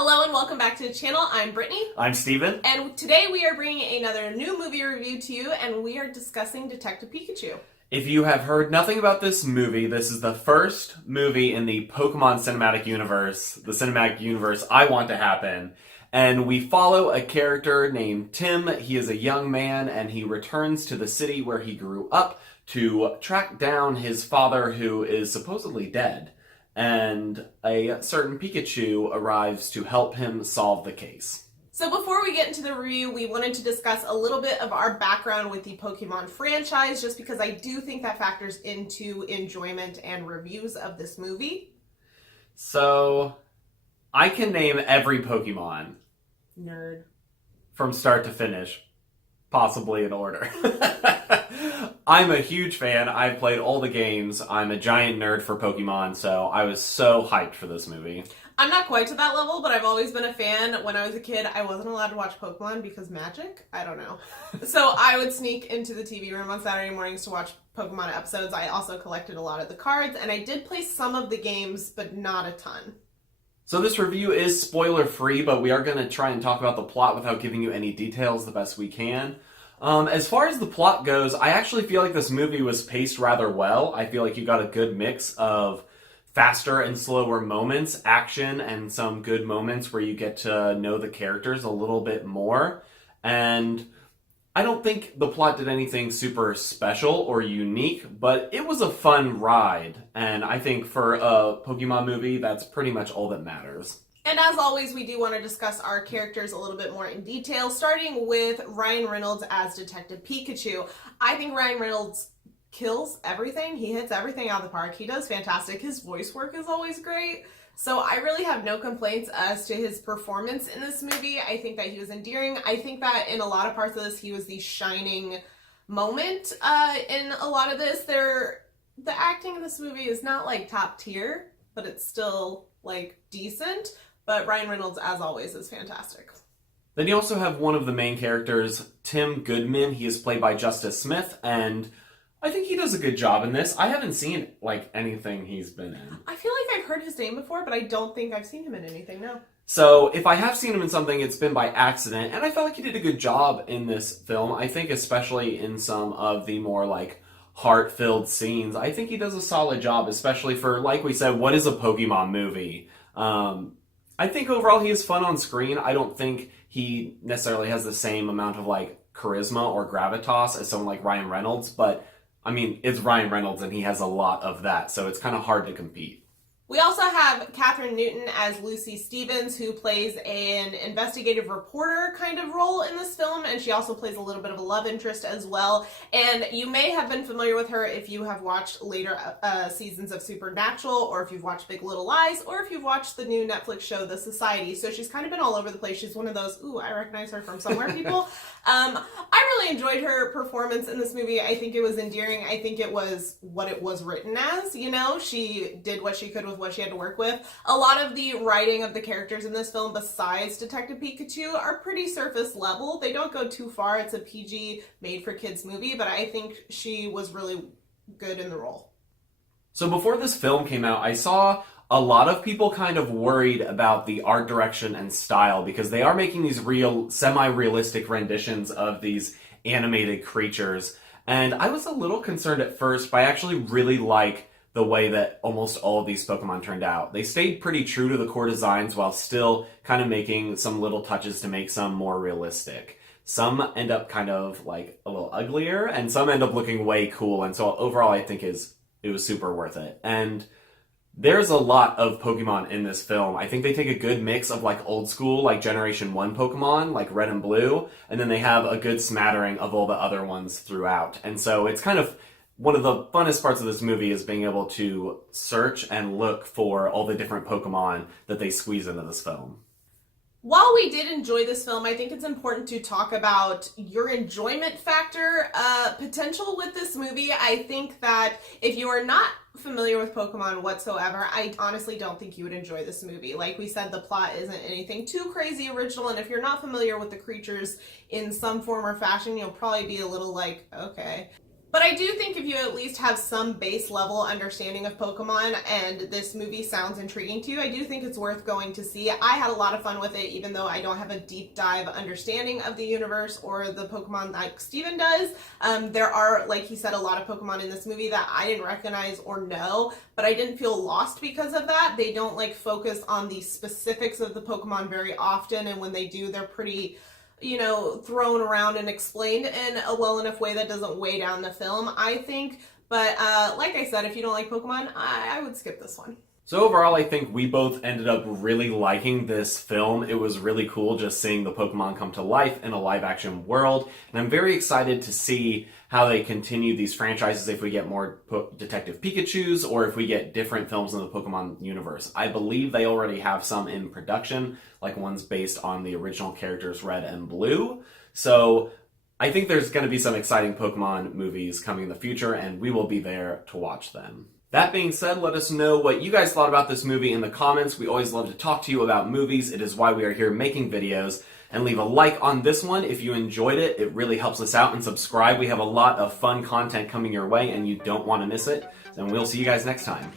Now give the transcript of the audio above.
Hello and welcome back to the channel. I'm Brittany. I'm Steven. And today we are bringing another new movie review to you, and we are discussing Detective Pikachu. If you have heard nothing about this movie, this is the first movie in the Pokemon cinematic universe, the cinematic universe I want to happen. And we follow a character named Tim. He is a young man, and he returns to the city where he grew up to track down his father, who is supposedly dead. And a certain Pikachu arrives to help him solve the case. So before we get into the review, we wanted to discuss a little bit of our background with the Pokemon franchise, just because I do think that factors into enjoyment and reviews of this movie. So, I can name every Pokemon. Nerd. From start to finish. Possibly in order. I'm a huge fan. I've played all the games. I'm a giant nerd for Pokemon, so I was so hyped for this movie. I'm not quite to that level, but I've always been a fan. When I was a kid, I wasn't allowed to watch Pokemon because magic? I don't know. So I would sneak into the TV room on Saturday mornings to watch Pokemon episodes. I also collected a lot of the cards, and I did play some of the games, but not a ton. So this review is spoiler-free, but we are going to try and talk about the plot without giving you any details the best we can. As far as the plot goes, I actually feel like this movie was paced rather well. I feel like you got a good mix of faster and slower moments, action, and some good moments where you get to know the characters a little bit more. And I don't think the plot did anything super special or unique, but it was a fun ride. And I think for a Pokemon movie, that's pretty much all that matters. And as always, we do want to discuss our characters a little bit more in detail, starting with Ryan Reynolds as Detective Pikachu. I think Ryan Reynolds kills everything. He hits everything out of the park. He does fantastic. His voice work is always great. So I really have no complaints as to his performance in this movie. I think that he was endearing. I think that in a lot of parts of this, he was the shining moment. In a lot of this, the acting in this movie is not like top tier, but it's still like decent. But Ryan Reynolds, as always, is fantastic. Then you also have one of the main characters, Tim Goodman. He is played by Justice Smith, and I think he does a good job in this. I haven't seen, anything he's been in. I feel like I've heard his name before, but I don't think I've seen him in anything, no. So, if I have seen him in something, it's been by accident, and I felt like he did a good job in this film. I think especially in some of the more, heart-filled scenes, I think he does a solid job, especially for, like we said, what is a Pokemon movie? I think overall he is fun on screen. I don't think he necessarily has the same amount of, charisma or gravitas as someone like Ryan Reynolds, but it's Ryan Reynolds and he has a lot of that, so it's kind of hard to compete. We also have Catherine Newton as Lucy Stevens, who plays an investigative reporter kind of role in this film, and she also plays a little bit of a love interest as well. And you may have been familiar with her if you have watched later seasons of Supernatural, or if you've watched Big Little Lies, or if you've watched the new Netflix show, The Society. So she's kind of been all over the place. She's one of those, ooh, I recognize her from somewhere people. I really enjoyed her performance in this movie. I think it was endearing. I think it was what it was written as, She did what she could with what she had to work with. A lot of the writing of the characters in this film, besides Detective Pikachu, are pretty surface level. They don't go too far. It's a PG, made-for-kids movie, but I think she was really good in the role. So before this film came out, I saw a lot of people kind of worried about the art direction and style because they are making these real, semi-realistic renditions of these animated creatures. And I was a little concerned at first, but I actually really like the way that almost all of these Pokemon turned out. They stayed pretty true to the core designs while still kind of making some little touches to make some more realistic. Some end up kind of a little uglier, and some end up looking way cool. And so overall, I think it was super worth it. And there's a lot of Pokemon in this film. I think they take a good mix of old school, Generation 1 Pokemon, like Red and Blue, and then they have a good smattering of all the other ones throughout. And so it's kind of one of the funnest parts of this movie is being able to search and look for all the different Pokemon that they squeeze into this film. While we did enjoy this film, I think it's important to talk about your enjoyment factor potential with this movie. I think that if you are not familiar with Pokemon whatsoever, I honestly don't think you would enjoy this movie. Like we said, the plot isn't anything too crazy original, and if you're not familiar with the creatures in some form or fashion, you'll probably be a little okay. But I do think if you at least have some base level understanding of Pokemon and this movie sounds intriguing to you, I do think it's worth going to see. I had a lot of fun with it, even though I don't have a deep dive understanding of the universe or the Pokemon like Steven does. There are, like he said, a lot of Pokemon in this movie that I didn't recognize or know, but I didn't feel lost because of that. They don't like focus on the specifics of the Pokemon very often, and when they do, they're pretty, you know, thrown around and explained in a well enough way that doesn't weigh down the film, I think. But like I said, if you don't like Pokemon, I would skip this one. So overall, I think we both ended up really liking this film. It was really cool just seeing the Pokemon come to life in a live-action world, and I'm very excited to see how they continue these franchises, if we get more Detective Pikachus or if we get different films in the Pokemon universe. I believe they already have some in production, like ones based on the original characters Red and Blue. So I think there's going to be some exciting Pokemon movies coming in the future, and we will be there to watch them. That being said, let us know what you guys thought about this movie in the comments. We always love to talk to you about movies. It is why we are here making videos. And leave a like on this one if you enjoyed it. It really helps us out. And subscribe. We have a lot of fun content coming your way, and you don't want to miss it. And we'll see you guys next time.